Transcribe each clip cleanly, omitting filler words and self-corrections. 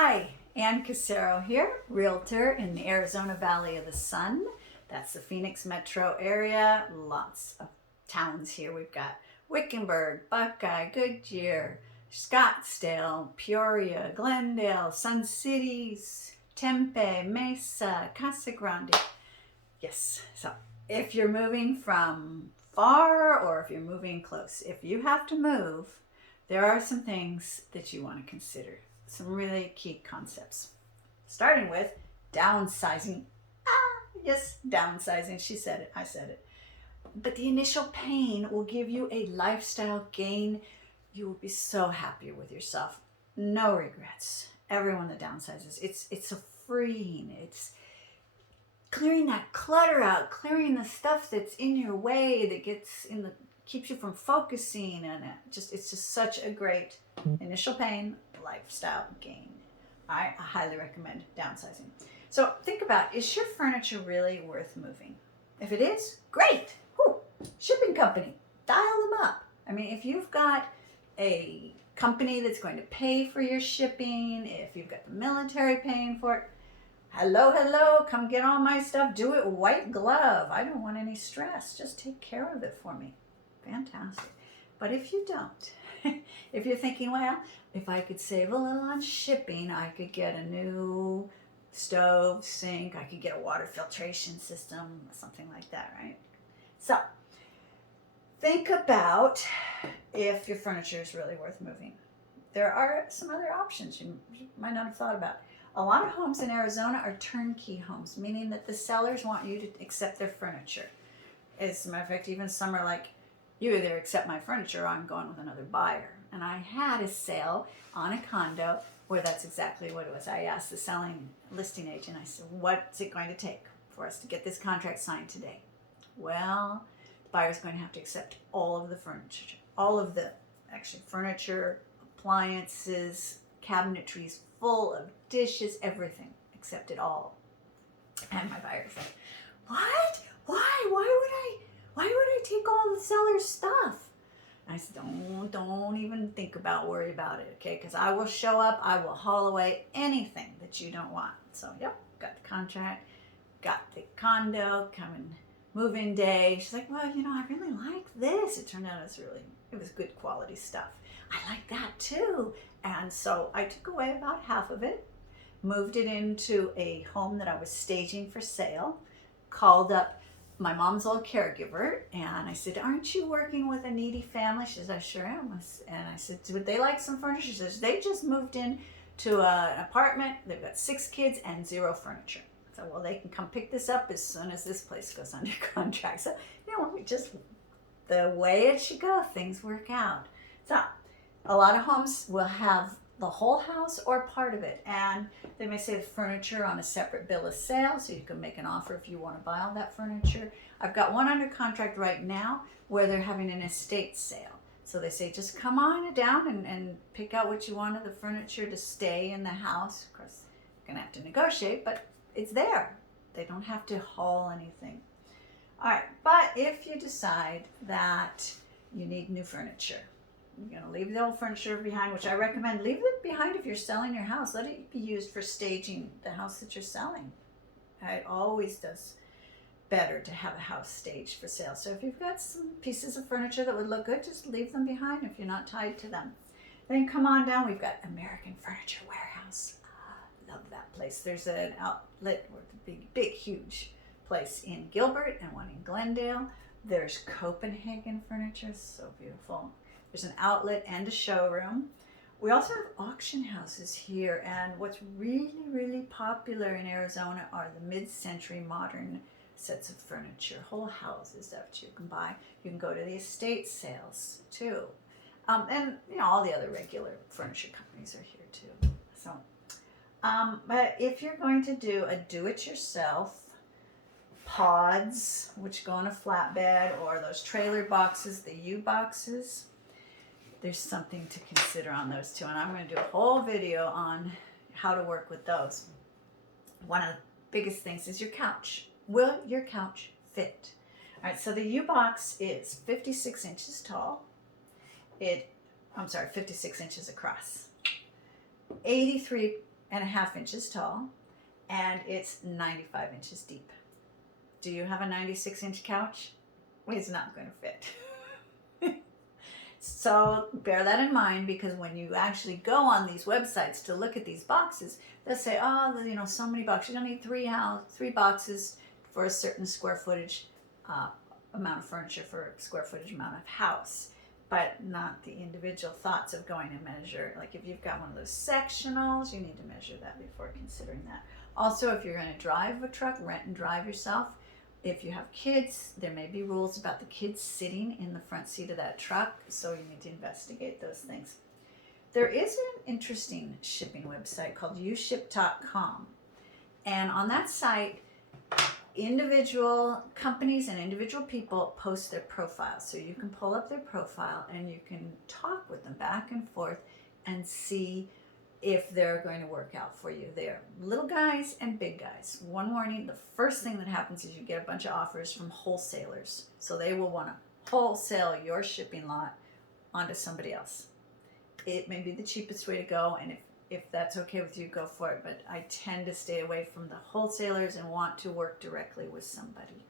Hi, Ann Cassero here, realtor in the Arizona Valley of the Sun. That's the Phoenix metro area. Lots of towns here. We've got Wickenburg, Buckeye, Goodyear, Scottsdale, Peoria, Glendale, Sun Cities, Tempe, Mesa, Casa Grande. Yes, so if you're moving from far or if you're moving close, if you have to move, there are some things that you want to consider. Some really key concepts. Starting with downsizing. Yes, downsizing. She said it, I said it. But the initial pain will give you a lifestyle gain. You will be so happy with yourself. No regrets. Everyone that downsizes, it's a freeing. It's clearing that clutter out, clearing the stuff that's in your way that keeps you from focusing, and it's just such a great initial pain lifestyle gain. I highly recommend downsizing. So think about, is your furniture really worth moving? If it is, great. Whew. Shipping company, dial them up. I mean, if you've got a company that's going to pay for your shipping, if you've got the military paying for it, hello, come get all my stuff. Do it white glove. I don't want any stress. Just take care of it for me. Fantastic. But if you don't, if you're thinking, well, if I could save a little on shipping, I could get a new stove, sink, I could get a water filtration system, something like that, right? So think about if your furniture is really worth moving. There are some other options you might not have thought about. A lot of homes in Arizona are turnkey homes, meaning that the sellers want you to accept their furniture. As a matter of fact, even some are like, you either accept my furniture or I'm going with another buyer. And I had a sale on a condo where that's exactly what it was. I asked the listing agent, I said, what's it going to take for us to get this contract signed today? Well, the buyer's going to have to accept all of the furniture, furniture, appliances, cabinetries full of dishes, everything, accept it all. And my buyer's like, what? Why would I take all the seller's stuff? And I said, don't even worry about it, okay? Because I will show up, I will haul away anything that you don't want. So, yep, got the contract, got the condo, coming move-in day. She's like, well, I really like this. It turned out it was good quality stuff. I like that too. And so I took away about half of it, moved it into a home that I was staging for sale, called up my mom's old caregiver, and I said, aren't you working with a needy family? She says, I sure am. And I said, would they like some furniture? She says, they just moved in to an apartment. They've got 6 kids and 0 furniture. So, well, they can come pick this up as soon as this place goes under contract. So, just the way it should go, things work out. So, a lot of homes will have the whole house or part of it, and they may say the furniture on a separate bill of sale, so you can make an offer if you want to buy all that furniture. I've got one under contract right now where they're having an estate sale. So they say, just come on down and pick out what you want of the furniture to stay in the house. Of course, you're going to have to negotiate, but it's there. They don't have to haul anything. All right, but if you decide that you need new furniture, you're going to leave the old furniture behind, which I recommend. Leave it behind if you're selling your house. Let it be used for staging the house that you're selling. It always does better to have a house staged for sale. So if you've got some pieces of furniture that would look good, just leave them behind if you're not tied to them. Then come on down. We've got American Furniture Warehouse. Love that place. There's an outlet, or a big, huge place in Gilbert and one in Glendale. There's Copenhagen Furniture. So beautiful. There's an outlet and a showroom. We also have auction houses here, and what's really, really popular in Arizona are the mid-century modern sets of furniture, whole houses that you can buy. You can go to the estate sales too. And all the other regular furniture companies are here too. So, but if you're going to do a do-it-yourself pods, which go on a flatbed, or those trailer boxes, the Uboxes, there's something to consider on those too. And I'm going to do a whole video on how to work with those. One of the biggest things is your couch. Will your couch fit? All right, so the Ubox is 56 inches tall. 56 inches across. 83 1.5 inches tall, and it's 95 inches deep. Do you have a 96-inch couch? It's not going to fit. So bear that in mind, because when you actually go on these websites to look at these boxes, they'll say, oh, you know, so many boxes. You don't need three boxes for a certain square footage amount of furniture for a square footage amount of house, but not the individual thoughts of going to measure. Like if you've got one of those sectionals, you need to measure that before considering that. Also, if you're going to drive a truck, rent and drive yourself. If you have kids, there may be rules about the kids sitting in the front seat of that truck, so you need to investigate those things. There is an interesting shipping website called uship.com, and on that site, individual companies and individual people post their profiles. So you can pull up their profile and you can talk with them back and forth and see if they're going to work out for you. They're little guys and big guys. One morning, the first thing that happens is you get a bunch of offers from wholesalers. So they will want to wholesale your shipping lot onto somebody else. It may be the cheapest way to go, and if that's okay with you, go for it. But I tend to stay away from the wholesalers and want to work directly with somebody.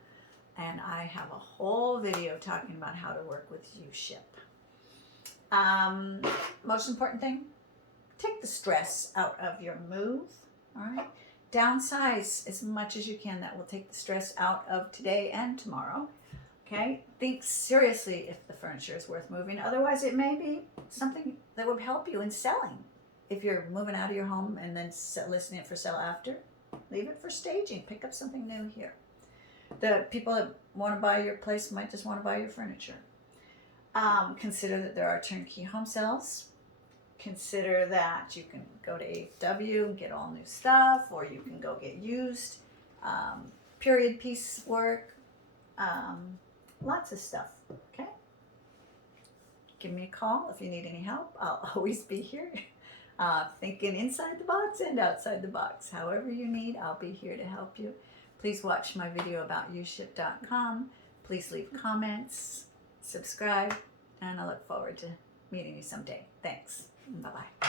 And I have a whole video talking about how to work with uShip. Most important thing, take the stress out of your move, all right? Downsize as much as you can. That will take the stress out of today and tomorrow, okay? Think seriously if the furniture is worth moving. Otherwise, it may be something that would help you in selling. If you're moving out of your home and then listing it for sale after, leave it for staging. Pick up something new here. The people that want to buy your place might just want to buy your furniture. Consider that there are turnkey home sales. Consider that you can go to AFW and get all new stuff, or you can go get used period piece work, lots of stuff, okay? Give me a call if you need any help. I'll always be here, thinking inside the box and outside the box. However you need, I'll be here to help you. Please watch my video about uship.com. Please leave comments, subscribe, and I look forward to meeting you someday. Thanks. Bye-bye.